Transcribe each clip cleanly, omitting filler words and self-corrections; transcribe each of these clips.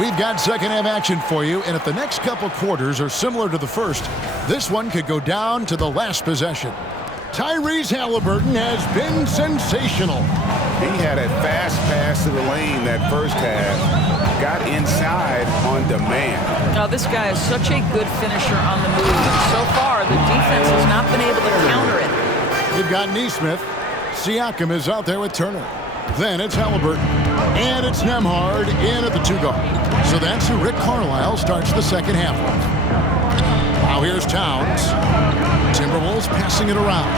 We've got second half action for you, and if the next couple quarters are similar to the first, this one could go down to the last possession. Tyrese Halliburton has been sensational. He had a fast pass to the lane that first half. Got inside on demand. Now, this guy is such a good finisher on the move, and so far the defense has not been able to counter it. You've got Neesmith. Siakam is out there with Turner. Then it's Halliburton. And it's Nembhard in at the 2-guard. So that's who Rick Carlisle starts the second half with. Now here's Towns. Timberwolves passing it around.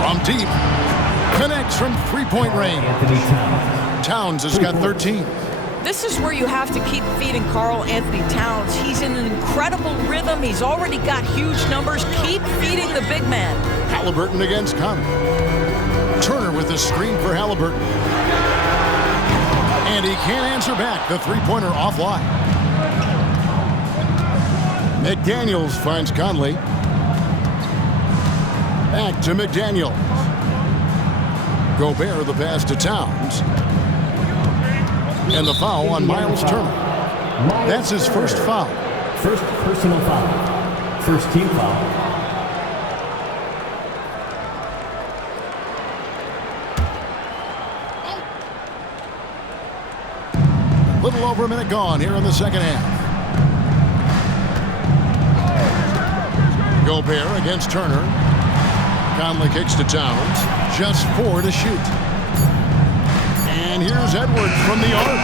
From deep. Connects from three-point range. Towns has got 13. This is where you have to keep feeding Karl Anthony Towns. He's in an incredible rhythm. He's already got huge numbers. Keep feeding the big man. Halliburton against Conley. Turner with a screen for Halliburton. And he can't answer back. The three-pointer offline. McDaniels finds Conley. Back to McDaniels. Gobert the pass to Towns. And the foul on Miles Turner. That's his first foul. First personal foul. First team foul. A little over a minute gone here in the second half. Gobert against Turner. Conley kicks to Towns. Just 4 to shoot. And here's Edwards from the arc.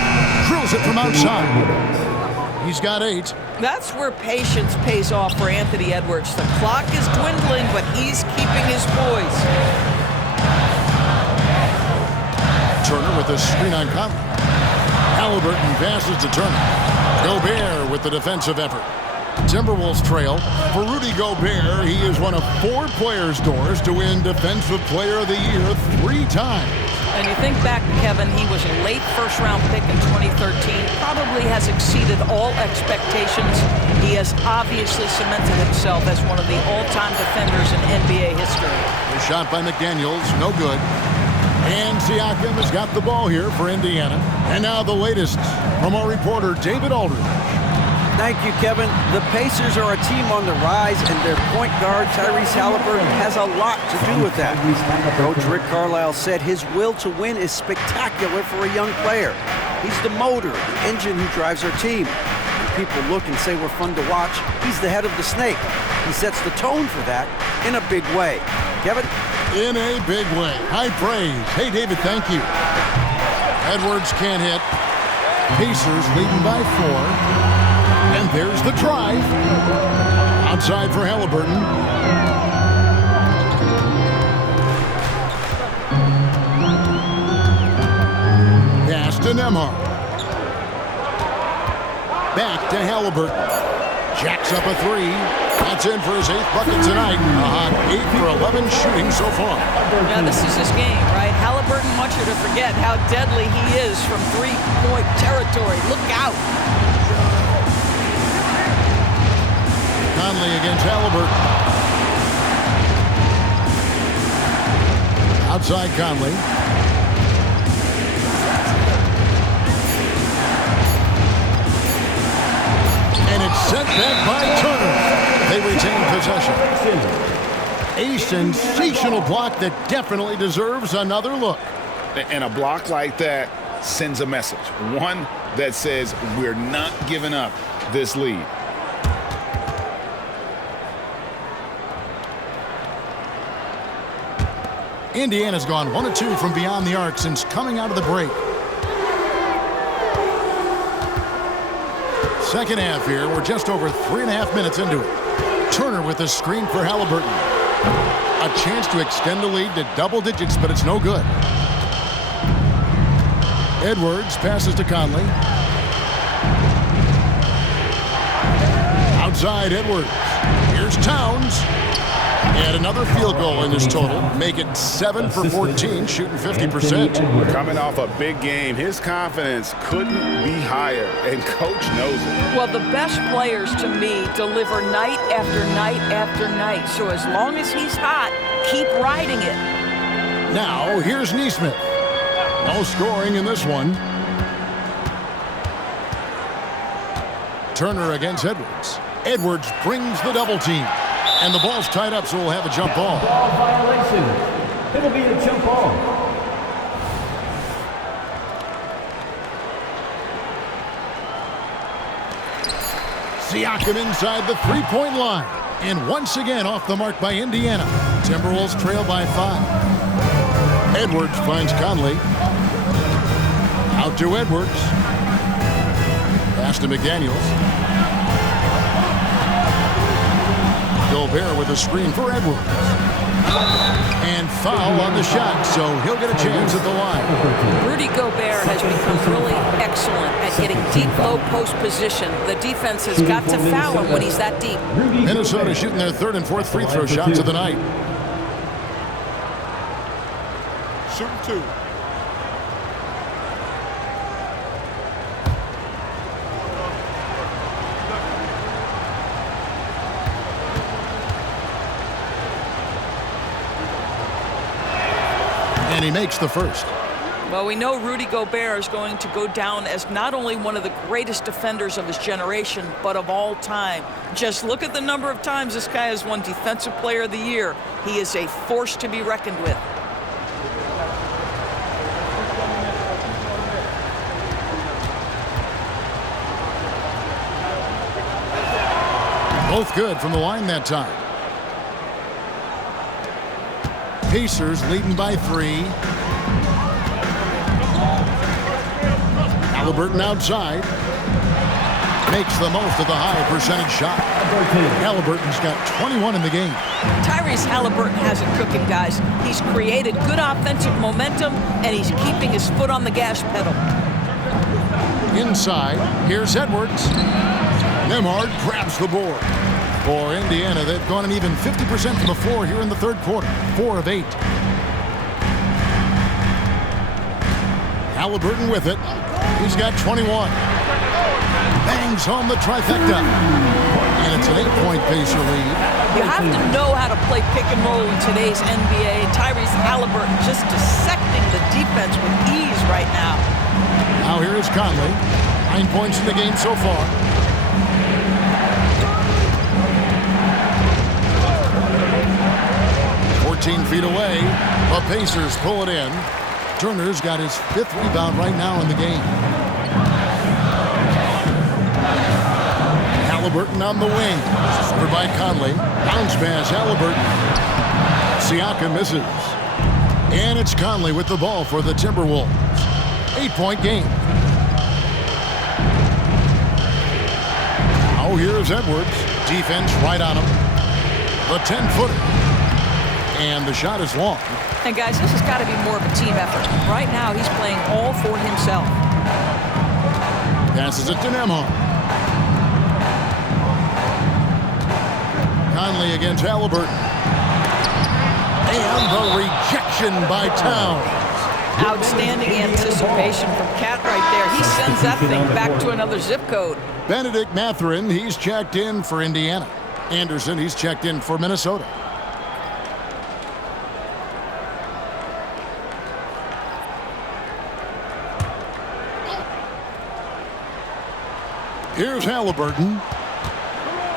Drills it from outside. He's got 8. That's where patience pays off for Anthony Edwards. The clock is dwindling, but he's keeping his poise. Turner with a screen on Conley. Halliburton passes to Turner. Gobert with the defensive effort. Timberwolves trail. For Rudy Gobert, he is one of 4 players, Doris, to win Defensive Player of the Year 3 times. And you think back, Kevin, he was a late first-round pick in 2013. Probably has exceeded all expectations. He has obviously cemented himself as one of the all-time defenders in NBA history. The shot by McDaniels, no good. And Siakam has got the ball here for Indiana. And now the latest from our reporter, David Aldridge. Thank you, Kevin. The Pacers are a team on the rise, and their point guard, Tyrese Halliburton, has a lot to do with that. Coach Rick Carlisle said his will to win is spectacular for a young player. He's the motor, the engine who drives our team. When people look and say we're fun to watch, he's the head of the snake. He sets the tone for that in a big way. Kevin? In a big way. High praise. Hey, David, thank you. Edwards can't hit. Pacers leading by 4. And there's the drive. Outside for Halliburton. Pass to Nembhard. Back to Halliburton. Jacks up a 3. That's in for his 8th bucket tonight. A hot 8 for 11 shooting so far. Yeah, this is his game, right? Halliburton wants you to forget how deadly he is from three-point territory. Look out. Conley against Halliburton. Outside Conley. And it's sent back by Turner. They retain possession. A sensational block that definitely deserves another look. And a block like that sends a message. One that says we're not giving up this lead. Indiana's gone 1 of 2 from beyond the arc since coming out of the break. Second half here. We're just over 3.5 minutes into it. Turner with a screen for Halliburton. A chance to extend the lead to double digits, but it's no good. Edwards passes to Conley. Outside Edwards. Here's Towns. And another field goal in this total. Make it 7 for 14, shooting 50%. Coming off a big game, his confidence couldn't be higher, and coach knows it. Well, the best players, to me, deliver night after night after night. So as long as he's hot, keep riding it. Now, here's Neesmith. No scoring in this one. Turner against Edwards. Edwards brings the double team. And the ball's tied up, so we'll have a jump ball. Ball violation. It'll be a jump ball. Siakam inside the three-point line. And once again off the mark by Indiana. Timberwolves trail by 5. Edwards finds Conley. Out to Edwards. Pass to McDaniels. Gobert with a screen for Edwards. And foul on the shot, so he'll get a chance at the line. Rudy Gobert has become really excellent at getting deep low post position. The defense has got to foul him when he's that deep. Minnesota shooting their third and fourth free throw shots of the night. Shooting 2. And he makes the first. Well, we know Rudy Gobert is going to go down as not only one of the greatest defenders of his generation, but of all time. Just look at the number of times this guy has won Defensive Player of the Year. He is a force to be reckoned with. Both good from the line that time. Pacers leading by 3. Halliburton outside. Makes the most of the high percentage shot. Halliburton's got 21 in the game. Tyrese Halliburton has it cooking, guys. He's created good offensive momentum, and he's keeping his foot on the gas pedal. Inside, here's Edwards. Nembhard grabs the board. For Indiana, they've gone an even 50% from the floor here in the third quarter. 4 of 8. Halliburton with it. He's got 21. Bangs home the trifecta. And it's an 8-point Pacer lead. You have to know how to play pick and roll in today's NBA. Tyrese Halliburton just dissecting the defense with ease right now. Now here is Conley. 9 points in the game so far. Feet away, the Pacers pull it in. Turner's got his 5th rebound right now in the game. Halliburton on the wing. Over by Conley. Bounce pass, Halliburton. Siakam misses. And it's Conley with the ball for the Timberwolves. 8-point game. Now here's Edwards. Defense right on him. The 10-footer. And the shot is long. And guys, this has got to be more of a team effort. Right now, he's playing all for himself. Passes it to Nembhard. Conley against Halliburton. And the rejection by Towns. Outstanding anticipation from Cat right there. He sends that thing back to another zip code. Benedict Mathurin, he's checked in for Indiana. Anderson, he's checked in for Minnesota. Here's Halliburton.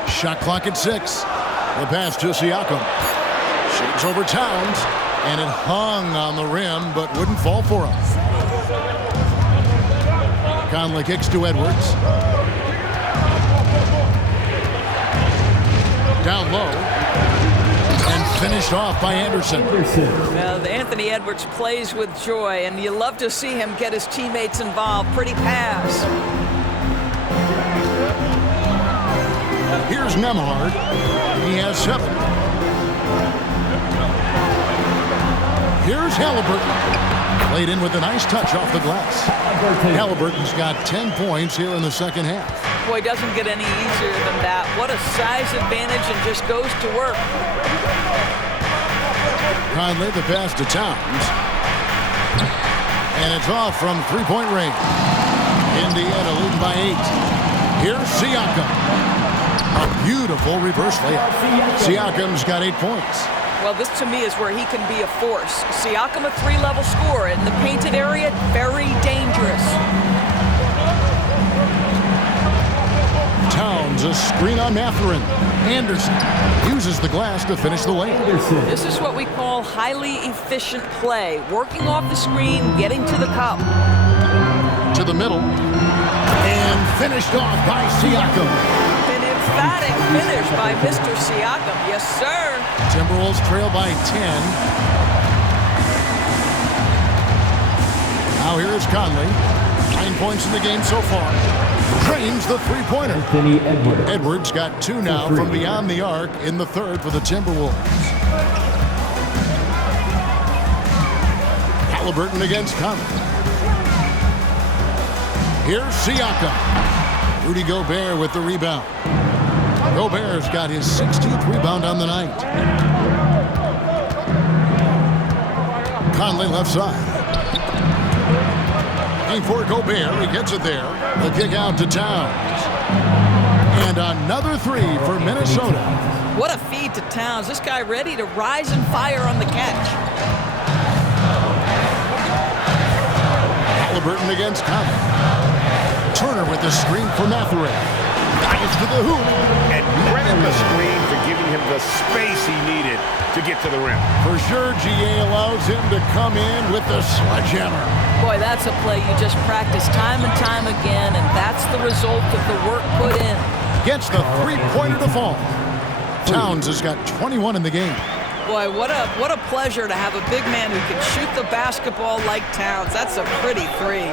Shot clock at 6. The pass to Siakam. Shakes over Towns. And it hung on the rim, but wouldn't fall for him. Conley kicks to Edwards. Down low. And finished off by Anderson. Well, Anthony Edwards plays with joy, and you love to see him get his teammates involved. Pretty pass. Here's Nembhard. He has 7. Here's Halliburton. Played in with a nice touch off the glass. Halliburton's got 10 points here in the second half. Boy, doesn't get any easier than that. What a size advantage, and just goes to work. Conley, the pass to Towns. And it's off from three-point range. Indiana leading by 8. Here's Siakam. A beautiful reverse layup. Siakam's got 8 points. Well, this to me is where he can be a force. Siakam, a 3-level scorer in the painted area, very dangerous. screen on Mathurin. Anderson uses the glass to finish the lane. This is what we call highly efficient play. Working off the screen, getting to the cup. To the middle. And finished off by Siakam. An emphatic finish by Mr. Siakam. Yes, sir. Timberwolves trail by 10. Now here is Conley. 9 points in the game so far. Drains the three-pointer. Anthony Edwards. Edwards got 2 now from beyond the arc in the third for the Timberwolves. Halliburton against Conley. Here's Siakam. Rudy Gobert with the rebound. Gobert's got his 16th rebound on the night. Conley left side. For Gobert, he gets it there. The kick out to Towns. And another 3 for Minnesota. What a feed to Towns. This guy ready to rise and fire on the catch. Halliburton against Conley. Turner with the screen for Mathurin. Drives to the hoop. And credit the screen for giving him the space he needed to get to the rim. For sure, GA allows him to come in with the sledgehammer. Boy, that's a play you just practice time and time again, and that's the result of the work put in. Gets the three-pointer to fall. Towns has got 21 in the game. Boy, what a pleasure to have a big man who can shoot the basketball like Towns. That's a pretty 3.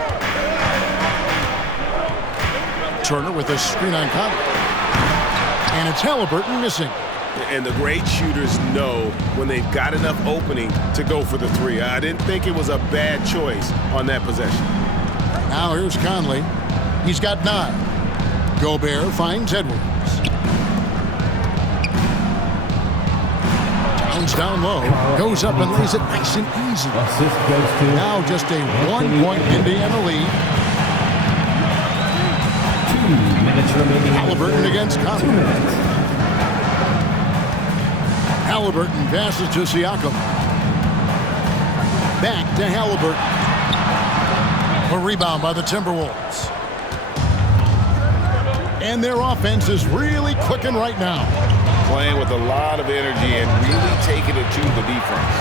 Turner with a screen on Conley. And it's Halliburton missing. And the great shooters know when they've got enough opening to go for the 3. I didn't think it was a bad choice on that possession. Now here's Conley. He's got 9. Gobert finds Edwards. Towns down low. Goes up and lays it nice and easy. Assist goes to Now just a 1-point Indiana lead. 2 minutes remaining. Halliburton against 2 Conley. minutes. Halliburton passes to Siakam. Back to Halliburton. A rebound by the Timberwolves. And their offense is really clicking right now. Playing with a lot of energy and really taking it to the defense.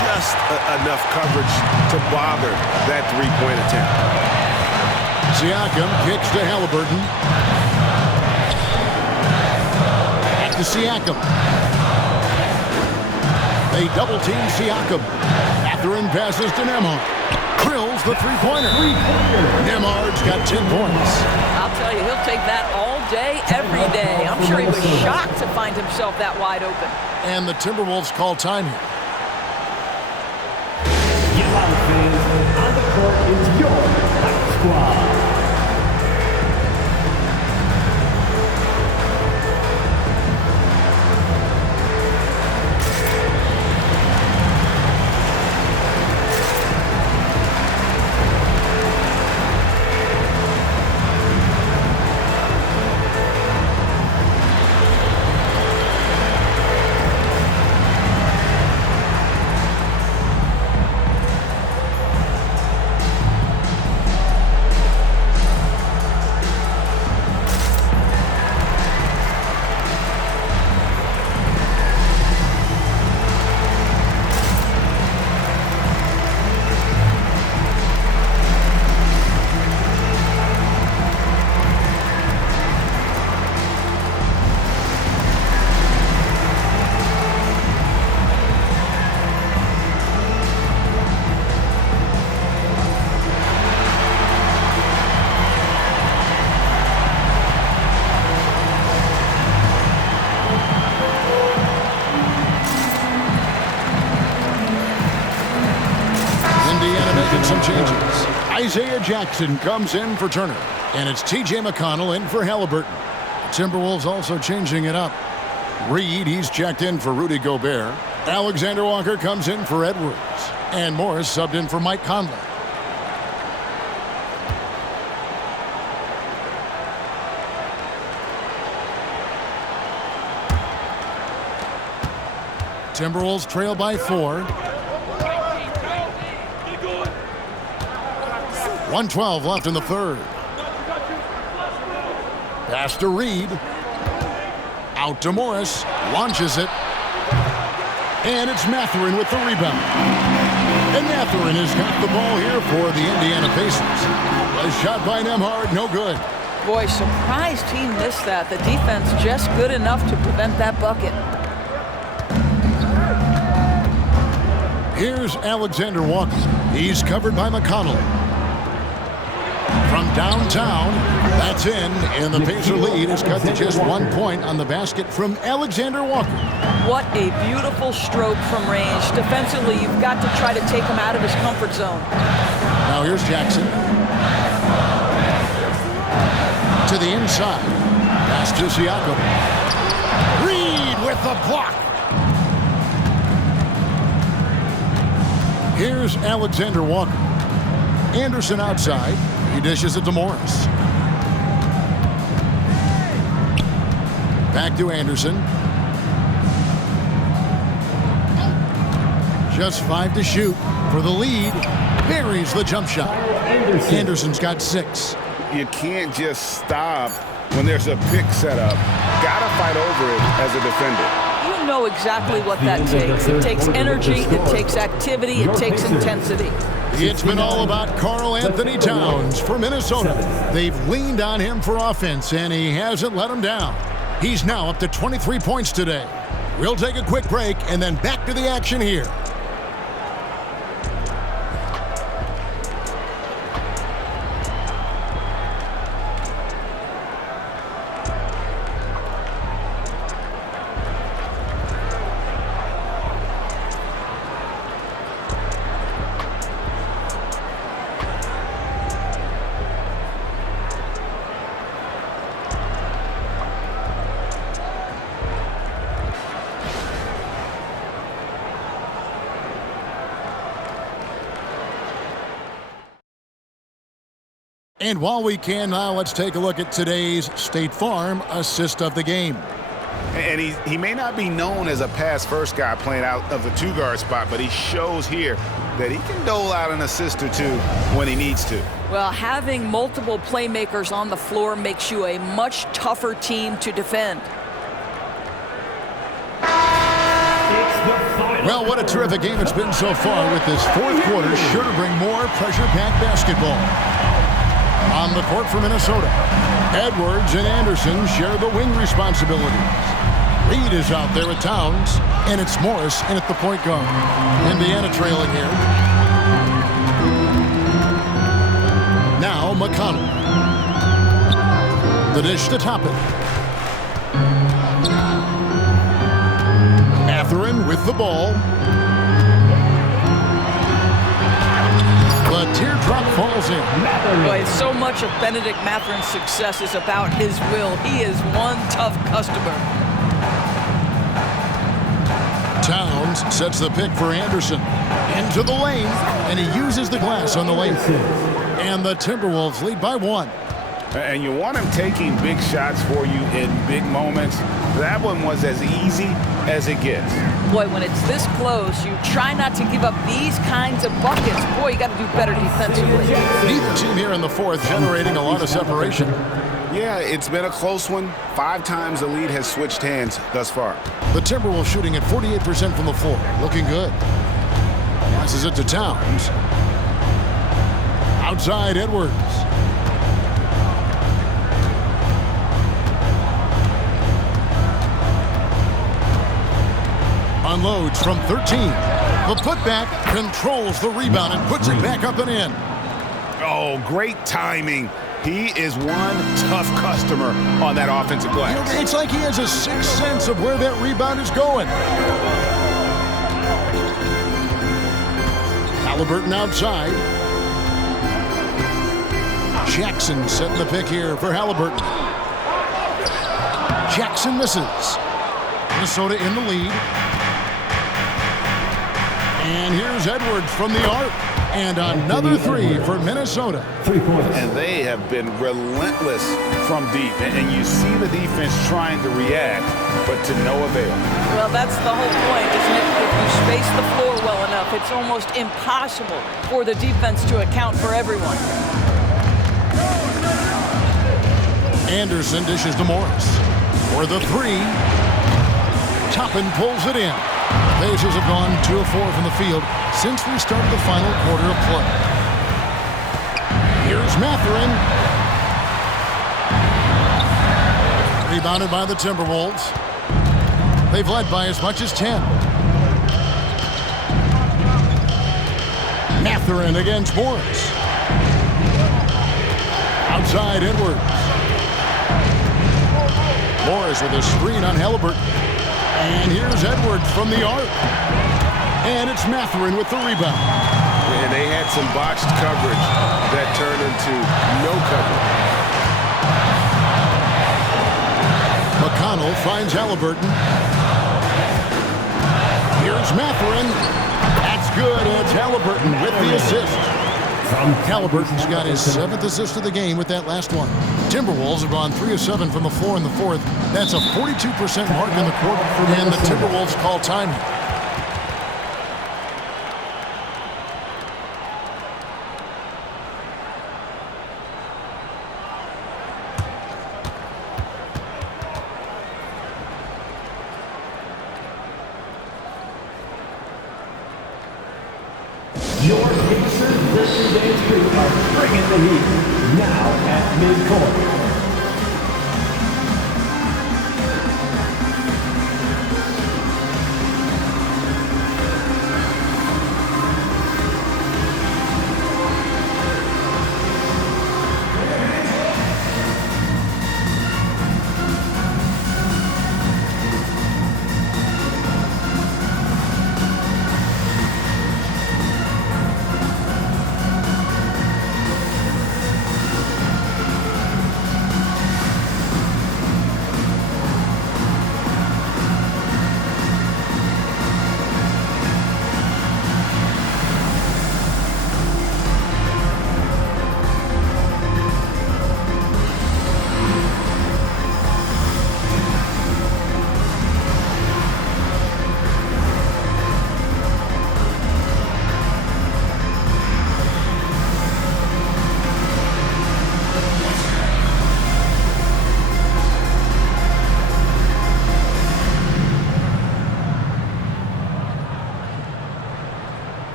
Just enough coverage to bother that 3-point attempt. Siakam kicks to Halliburton. Back to Siakam. They double-team Siakam. Mathurin passes to Nembhard. Drills the three-pointer. Nembhard's got 10 points. I'll tell you, he'll take that all day, every day. I'm sure he was shocked to find himself that wide open. And the Timberwolves call time here. Get loud, fans. On the court is your Fight Squad. Some changes. Isaiah Jackson comes in for Turner. And it's T.J. McConnell in for Halliburton. Timberwolves also changing it up. Reed, he's checked in for Rudy Gobert. Alexander Walker comes in for Edwards. And Morris subbed in for Mike Conley. Timberwolves trail by 4. 1:12 left in the third. Pass to Reed. Out to Morris. Launches it. And it's Mathurin with the rebound. And Mathurin has got the ball here for the Indiana Pacers. A shot by Nembhard, no good. Boy, surprised he missed that. The defense just good enough to prevent that bucket. Here's Alexander Walker. He's covered by McConnell. From downtown, that's in, and the Pacer lead is cut to just 1 point on the basket from Alexander Walker. What a beautiful stroke from range. Defensively, you've got to try to take him out of his comfort zone. Now here's Jackson. To the inside. Pass to Siakam. Reed with the block. Here's Alexander Walker. Anderson outside. He dishes it to Morris. Back to Anderson. Just 5 to shoot for the lead. Buries the jump shot. Anderson's got 6. You can't just stop when there's a pick set up. Gotta fight over it as a defender. You know exactly what that takes. It takes energy, it takes activity, it takes intensity. It's been all about Karl Anthony Towns for Minnesota. They've leaned on him for offense, and he hasn't let them down. He's now up to 23 points today. We'll take a quick break and then back to the action here. And while we can now, let's take a look at today's State Farm assist of the game. And he may not be known as a pass-first guy playing out of the two-guard spot, but he shows here that he can dole out an assist or two when he needs to. Well, having multiple playmakers on the floor makes you a much tougher team to defend. Well, what a terrific game it's been so far, with this fourth quarter sure to bring more pressure-packed basketball. On the court for Minnesota, Edwards and Anderson share the wing responsibilities. Reed is out there with Towns, and it's Morris in at the point guard. Indiana trailing here. Now McConnell. The dish to top it. Mathurin with the ball. The teardrop falls in. Boy, so much of Benedict Mathurin's success is about his will. He is one tough customer. Towns sets the pick for Anderson. Into the lane, and he uses the glass on the lane. And the Timberwolves lead by 1. And you want him taking big shots for you in big moments. That one was as easy as it gets. Boy, when it's this close, you try not to give up these kinds of buckets. Boy, you got to do better defensively. Neither team here in the fourth generating a lot of separation. Yeah, it's been a close one. 5 times the lead has switched hands thus far. The Timberwolves shooting at 48% from the floor. Looking good. Passes it to Towns. Outside Edwards. Unloads from 13. The putback controls the rebound and puts it back up and in. Oh, great timing. He is one tough customer on that offensive glass. It's like he has a sixth sense of where that rebound is going. Halliburton outside. Jackson setting the pick here for Halliburton. Jackson misses. Minnesota in the lead. And here's Edwards from the arc. And another 3 for Minnesota. 3 points. And they have been relentless from deep. And you see the defense trying to react, but to no avail. Well, that's the whole point, isn't it? If you space the floor well enough, it's almost impossible for the defense to account for everyone. Anderson dishes to Morris. For the three. Toppin pulls it in. Pacers have gone 2 of 4 from the field since we started the final quarter of play. Here's Mathurin. Rebounded by the Timberwolves. They've led by as much as 10. Mathurin against Morris. Outside Edwards. Morris with a screen on Halliburton. And here's Edwards from the arc. And it's Mathurin with the rebound. And they had some botched coverage that turned into no coverage. McConnell finds Halliburton. Here's Mathurin. That's good. It's Halliburton with the assist. Halliburton's got his 7th assist of the game with that last one. Timberwolves have gone 3 of 7 from the floor in the 4th. That's a 42% mark in the quarter. And the Timberwolves call time. Your Pacers this day 2 are bringing the heat. Now at midcourt.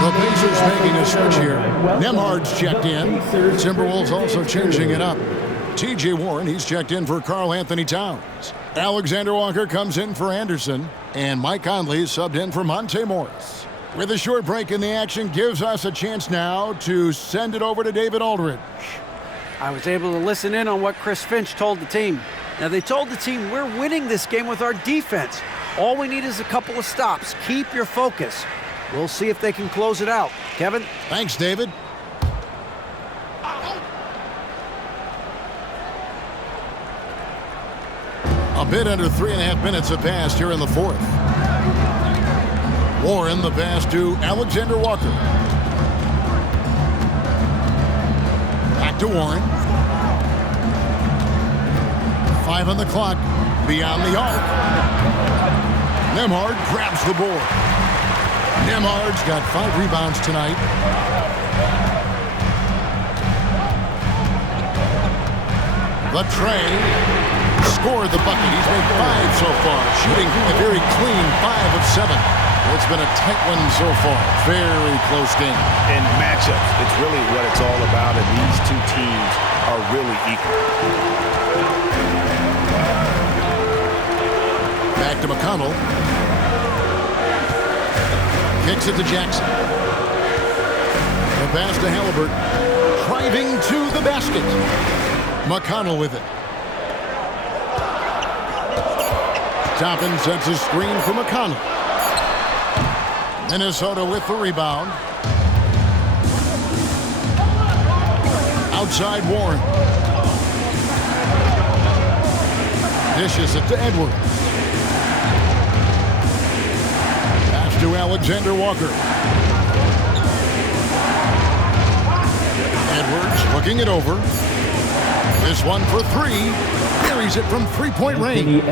The Pacers making a switch here. Nembhard's checked in. Timberwolves also changing it up. T.J. Warren, he's checked in for Karl Anthony Towns. Alexander Walker comes in for Anderson. And Mike Conley subbed in for Monte Morris. With a short break in the action, gives us a chance now to send it over to David Aldridge. I was able to listen in on what Chris Finch told the team. Now, they told the team, we're winning this game with our defense. All we need is a couple of stops. Keep your focus. We'll see if they can close it out. Kevin? Thanks, David. A bit under 3.5 minutes have passed here in the 4th. Warren, the pass to Alexander Walker. Back to Warren. 5 on the clock. Beyond the arc. Nembhard grabs the board. Nembhard's got 5 rebounds tonight. The tray scored the bucket. He's made 5 so far, shooting a very clean 5 of 7. It's been a tight one so far. Very close game. In matchups, it's really what it's all about, and these two teams are really equal. Back to McConnell. Kicks it to Jackson. The pass to Halliburton. Driving to the basket. McConnell with it. Toppin sets a screen for McConnell. Minnesota with the rebound. Outside Warren. Dishes it to Edwards. Pass to Alexander Walker. Edwards looking it over. This one for 3. Buries it from 3-point range.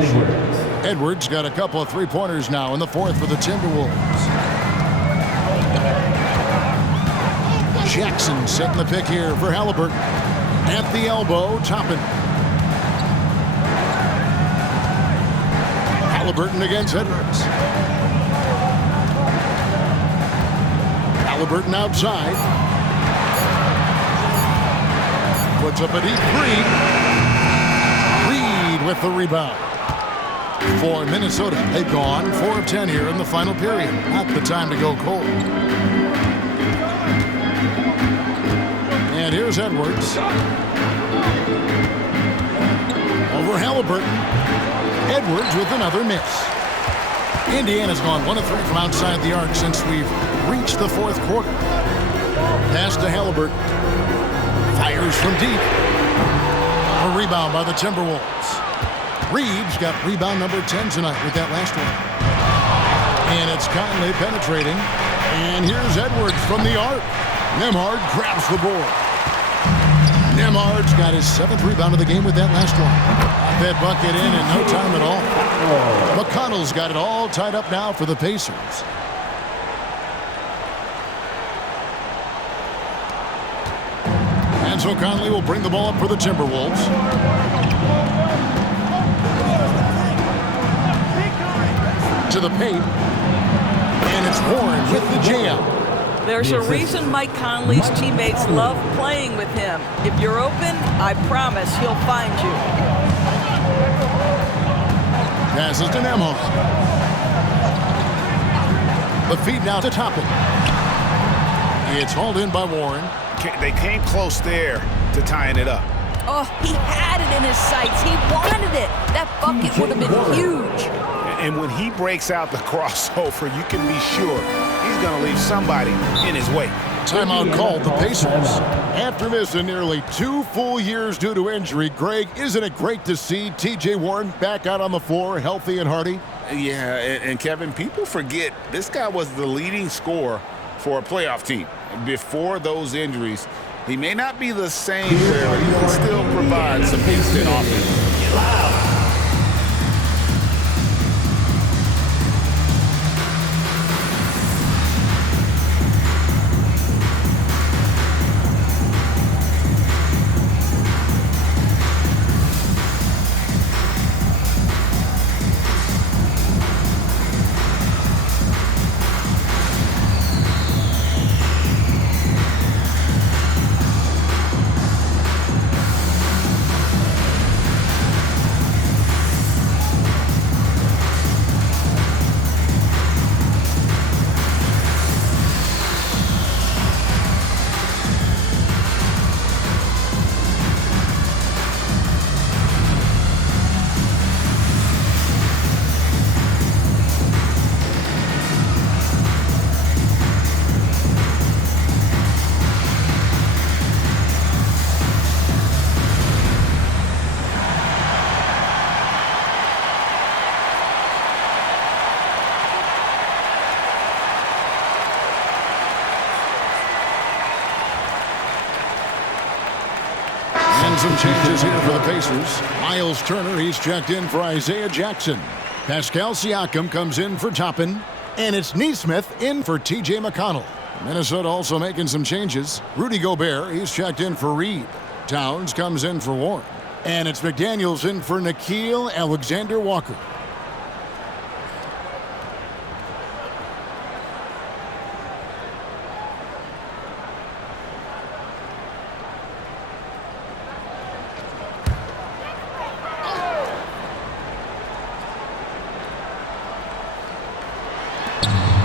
Edwards got a couple of 3-pointers now in the 4th for the Timberwolves. Jackson setting the pick here for Halliburton. At the elbow, Toppin. Halliburton against Edwards. Halliburton outside. Puts up a deep three. Reed with the rebound. For Minnesota, they've gone 4 of 10 here in the final period. Not the time to go cold. And here's Edwards. Over Halliburton. Edwards with another miss. Indiana's gone 1 of 3 from outside the arc since we've reached the fourth quarter. Pass to Halliburton. Fires from deep. A rebound by the Timberwolves. Reeves got rebound number 10 tonight with that last one. And it's Conley penetrating. And here's Edwards from the arc. Nembhard grabs the board. Nembhard's got his 7th rebound of the game with that last one. That bucket in no time at all. McConnell's got it all tied up now for the Pacers. And so Conley will bring the ball up for the Timberwolves. To the paint. And it's Warren with the jam. There's a reason Mike Conley's teammates love playing with him. If you're open, I promise he'll find you. Passes to Nembhard. The feed now to Toppin. It's hauled in by Warren. They came close there to tying it up. Oh, he had it in his sights. He wanted it. That bucket would have been huge. And when he breaks out the crossover, you can be sure he's going to leave somebody in his way. Timeout called the Pacers. After missing nearly 2 full years due to injury, Greg, isn't it great to see T.J. Warren back out on the floor, healthy and hearty? Yeah, and Kevin, people forget this guy was the leading scorer for a playoff team. Before those injuries, he may not be the same player, but he can still provide some instant offense. Some changes here for the Pacers. Miles Turner, he's checked in for Isaiah Jackson. Pascal Siakam comes in for Toppin. And it's Nesmith in for T.J. McConnell. Minnesota also making some changes. Rudy Gobert, he's checked in for Reed. Towns comes in for Warren. And it's McDaniels in for Nickeil Alexander-Walker.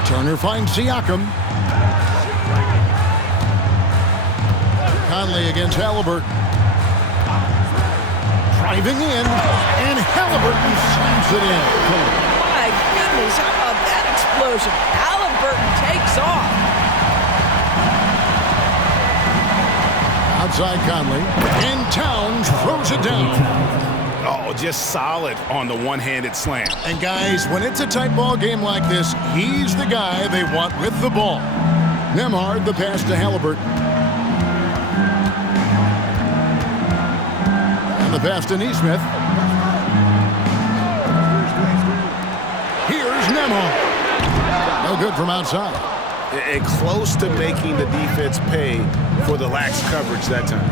Turner finds Siakam. Conley against Halliburton. Driving in, and Halliburton slams it in. My goodness, how about that explosion? Halliburton takes off. Outside Conley, and Towns throws it down. Oh, just solid on the one-handed slam. And guys, when it's a tight ball game like this, he's the guy they want with the ball. Nembhard, the pass to Halliburton. And the pass to Nesmith. Here's Nembhard. No good from outside. And close to making the defense pay for the lax coverage that time.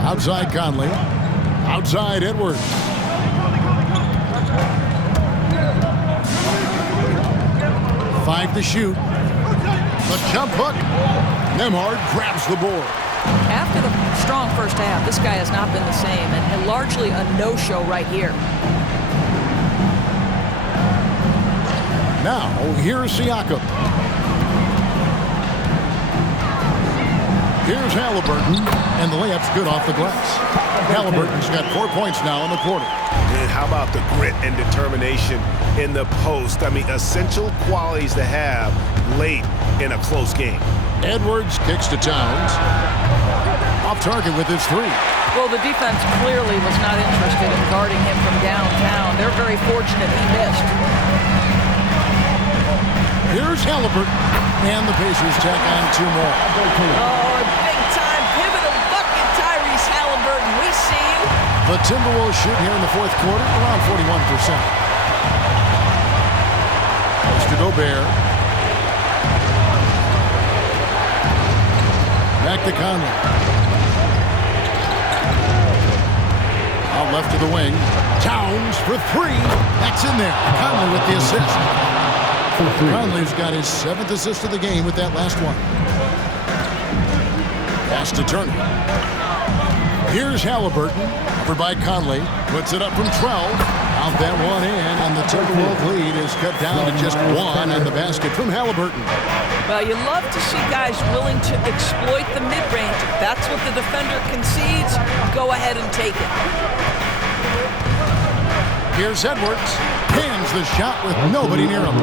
Outside Conley. Outside Edwards. Five to shoot. The jump hook. Nembhard grabs the board. After the strong first half, this guy has not been the same, and largely a no-show right here. Now, here's Siakam. Here's Halliburton, and the layup's good off the glass. Halliburton's got 4 points now in the quarter. And how about the grit and determination in the post? I mean, essential qualities to have late in a close game. Edwards kicks to Towns. Off target with his three. Well, the defense clearly was not interested in guarding him from downtown. They're very fortunate he missed. Here's Halliburton, and the Pacers tack on 2 more. Oh, a big-time pivotal bucket, Tyrese Halliburton. We see you. The Timberwolves shoot here in the fourth quarter, around 41%. Goes to Gobert. Back to Conley. Out left to the wing. Towns for 3. That's in there. Conley with the assist. Conley's got his 7th assist of the game with that last one. Pass to Turner. Here's Halliburton. Over by Conley. Puts it up from 12. Out that one in, and the Timberwolves lead is cut down to just 1 on the basket from Halliburton. Well, you love to see guys willing to exploit the mid-range. If that's what the defender concedes, go ahead and take it. Here's Edwards. Pins the shot with nobody near him.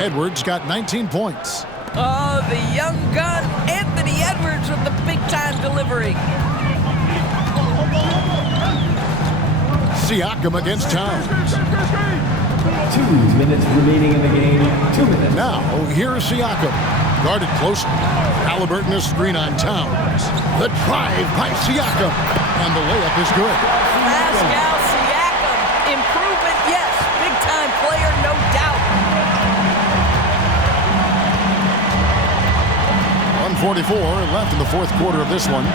Edwards got 19 points. Oh, the young gun, Anthony Edwards with the big-time delivery. Siakam against Towns. 2 minutes remaining in the game. 2 minutes. Now, here's Siakam. Guarded close. Halliburton a screen on Towns. The drive by Siakam. And the layup is good. Pascal Siakam. Improvement, yes. Big-time player, no doubt. 1:44 left in the fourth quarter of this one.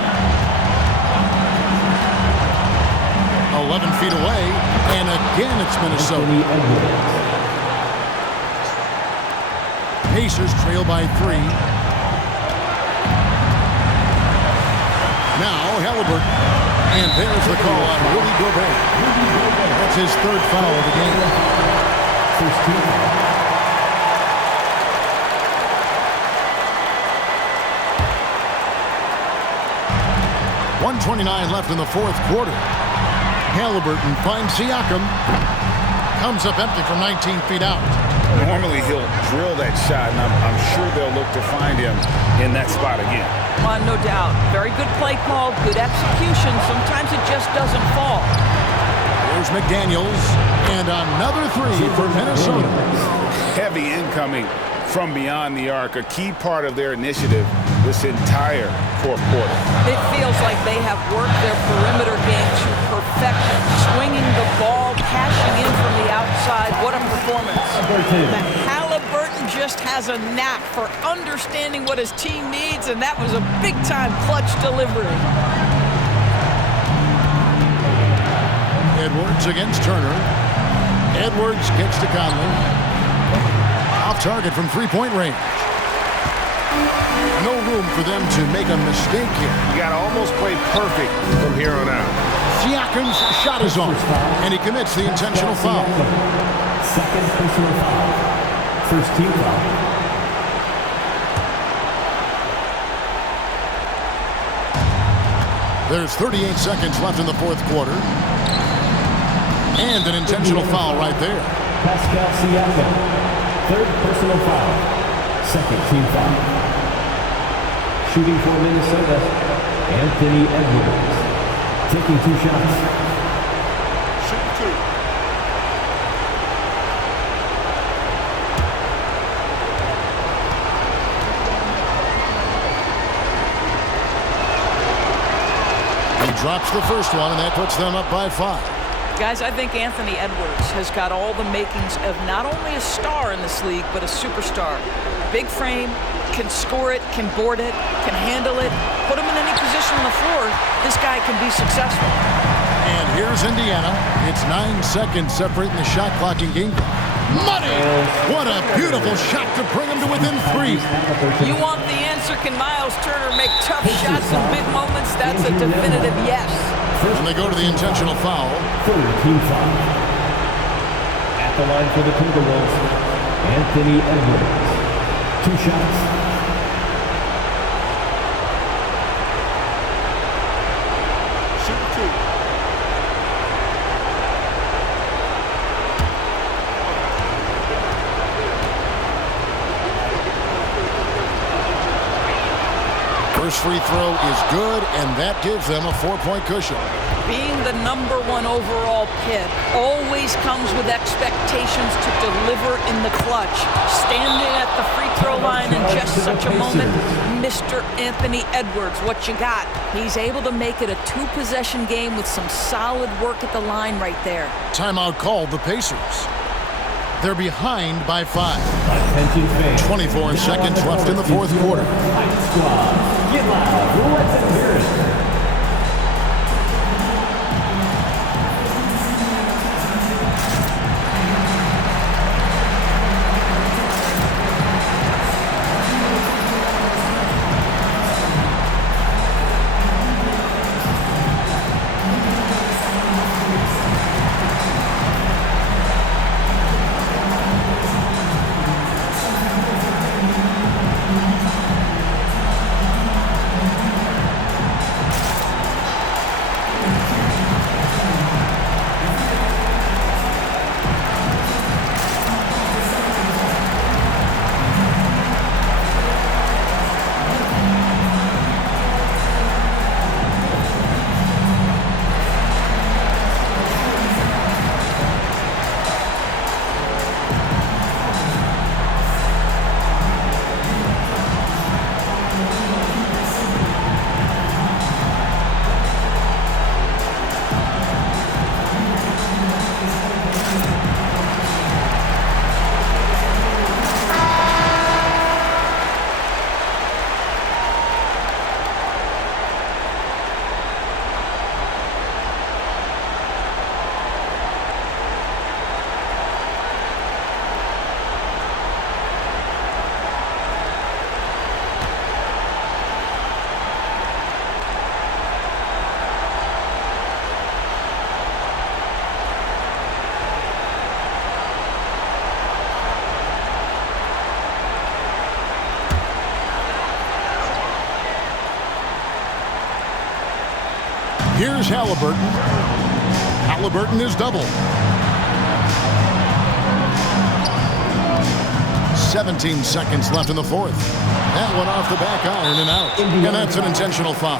11 feet away, and again it's Minnesota. Pacers trail by 3. Now Halliburton, and there's the call on Rudy Gobert. That's his 3rd foul of the game. First team foul. 1:29 left in the fourth quarter. Halliburton finds Siakam. Comes up empty from 19 feet out. Normally he'll drill that shot, and I'm sure they'll look to find him in that spot again. No doubt. Very good play call, good execution. Sometimes it just doesn't fall. There's McDaniels, and another 3 for Minnesota. Heavy incoming from beyond the arc, a key part of their initiative this entire fourth quarter. It feels like they have worked their perimeter game to perfection, swinging the ball, cashing in from the outside. What a performance. Halliburton just has a knack for understanding what his team needs, and that was a big-time clutch delivery. Edwards against Turner. Edwards kicks to Conley. Off target from 3-point range. No room for them to make a mistake here. You got to almost play perfect from here on out. Siakam's shot is on, and he commits the intentional foul. 2nd personal foul. First team foul. There's 38 seconds left in the fourth quarter. And an intentional foul right there. Pascal Siakam. 3rd personal foul. 2nd team foul. Shooting for Minnesota, Anthony Edwards. Taking 2 shots. Shoot 2. He drops the first one, and that puts them up by 5. Guys, I think Anthony Edwards has got all the makings of not only a star in this league, but a superstar. Big frame, can score it, can board it, can handle it. Put him in any position on the floor, this guy can be successful. And here's Indiana. It's 9 seconds separating the shot clock and game clock. Money! What a beautiful shot to bring him to within 3. You want the answer, can Miles Turner make tough shots in big moments? That's a definitive yes. And they go to the intentional foul. Team foul. At the line for the Timberwolves, Anthony Edwards. 2 shots. First free throw is good, and that gives them a 4-point cushion. Being the #1 overall pick always comes with expectations to deliver in the clutch. Standing at the free throw line in just such a moment, Mr. Anthony Edwards, what you got? He's able to make it a 2-possession game with some solid work at the line right there. Timeout called the Pacers. They're behind by 5. 24 seconds left in the 4th quarter. Get loud. Let's hear it. Here's Halliburton. Halliburton is double. 17 seconds left in the 4th. That one off the back iron and out. And that's an intentional foul.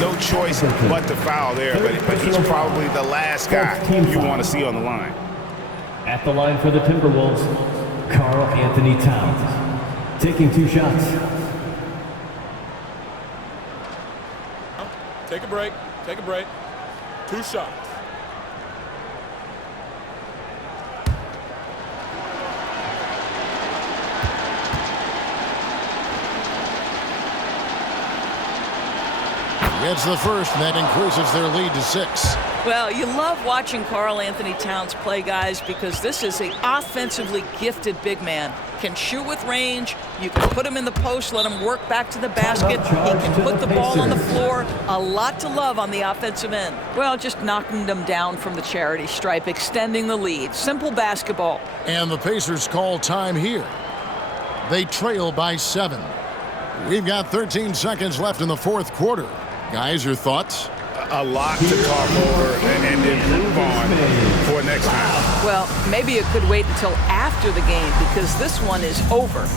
No choice but to foul there, but he's probably the last guy you want to see on the line. At the line for the Timberwolves, Karl Anthony Towns. Taking 2 shots. Take a break. Take a break. 2 shots. Gets the first, and that increases their lead to 6. Well, you love watching Karl Anthony Towns play, guys, because this is an offensively gifted big man. Can shoot with range. You can put him in the post, let him work back to the basket. He can put the ball on the floor. A lot to love on the offensive end. Well, just knocking them down from the charity stripe, extending the lead. Simple basketball. And the Pacers call time here. They trail by 7. We've got 13 seconds left in the 4th quarter. Guys, your thoughts? A lot to talk over and improve on for next time. Well, maybe it could wait until after the game because this one is over.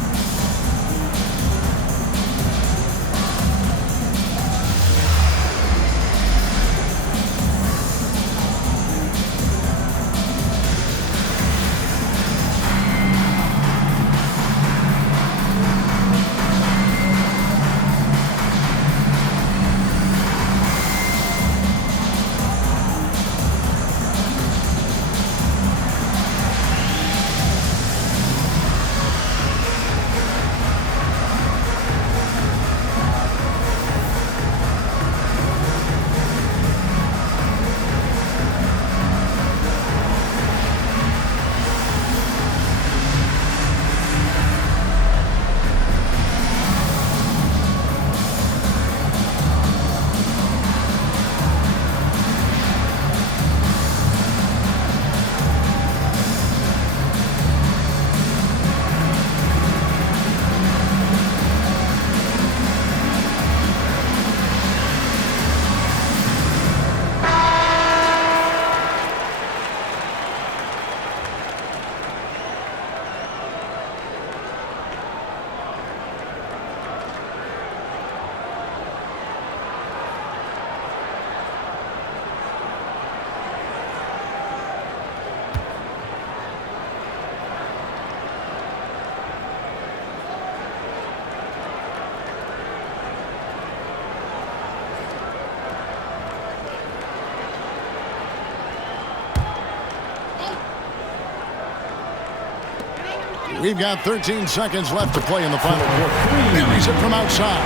We've got 13 seconds left to play in the final quarter. Buries it from outside.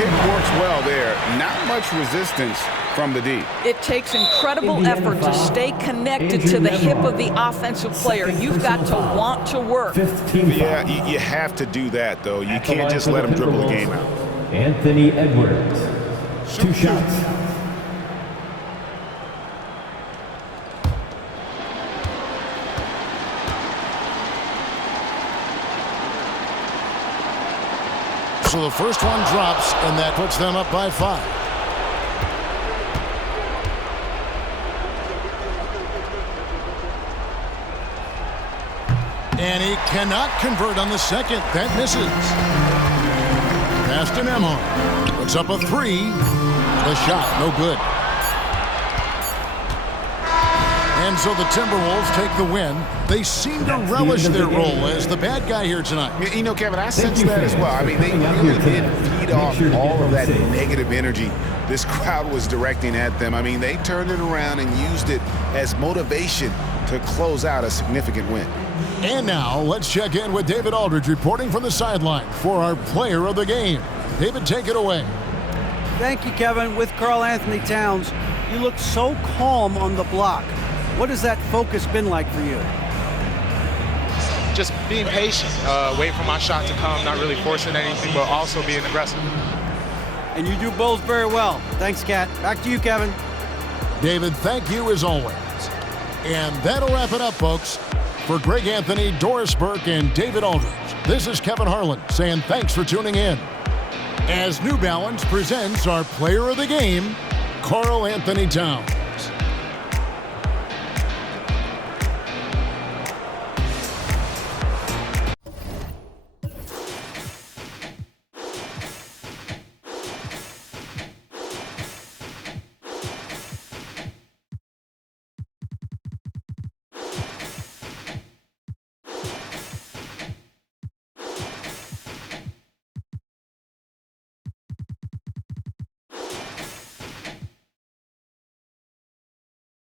It works well there. Not much resistance from the D. It takes incredible effort to stay connected to the hip of the offensive player. You've got to want to work. Yeah, you have to do that, though. You can't just let him dribble the game out. Anthony Edwards. 2 shots. So the first one drops, and that puts them up by 5. And he cannot convert on the second. That misses. Pass to Nemo. Puts up a 3. The shot, no good. And so the Timberwolves take the win. They seem to relish their role as the bad guy here tonight. You know, Kevin, I sense that as well. I mean, they really did feed off all of that negative energy this crowd was directing at them. I mean, they turned it around and used it as motivation to close out a significant win. And now let's check in with David Aldridge reporting from the sideline for our player of the game. David, take it away. Thank you, Kevin. With Karl Anthony Towns, you look so calm on the block. What has that focus been like for you? Just being patient, waiting for my shot to come, not really forcing anything, but also being aggressive. And you do both very well. Thanks, Kat. Back to you, Kevin. David, thank you as always. And that'll wrap it up, folks. For Greg Anthony, Doris Burke, and David Aldridge, this is Kevin Harlan saying thanks for tuning in. As New Balance presents our player of the game, Karl Anthony Towns.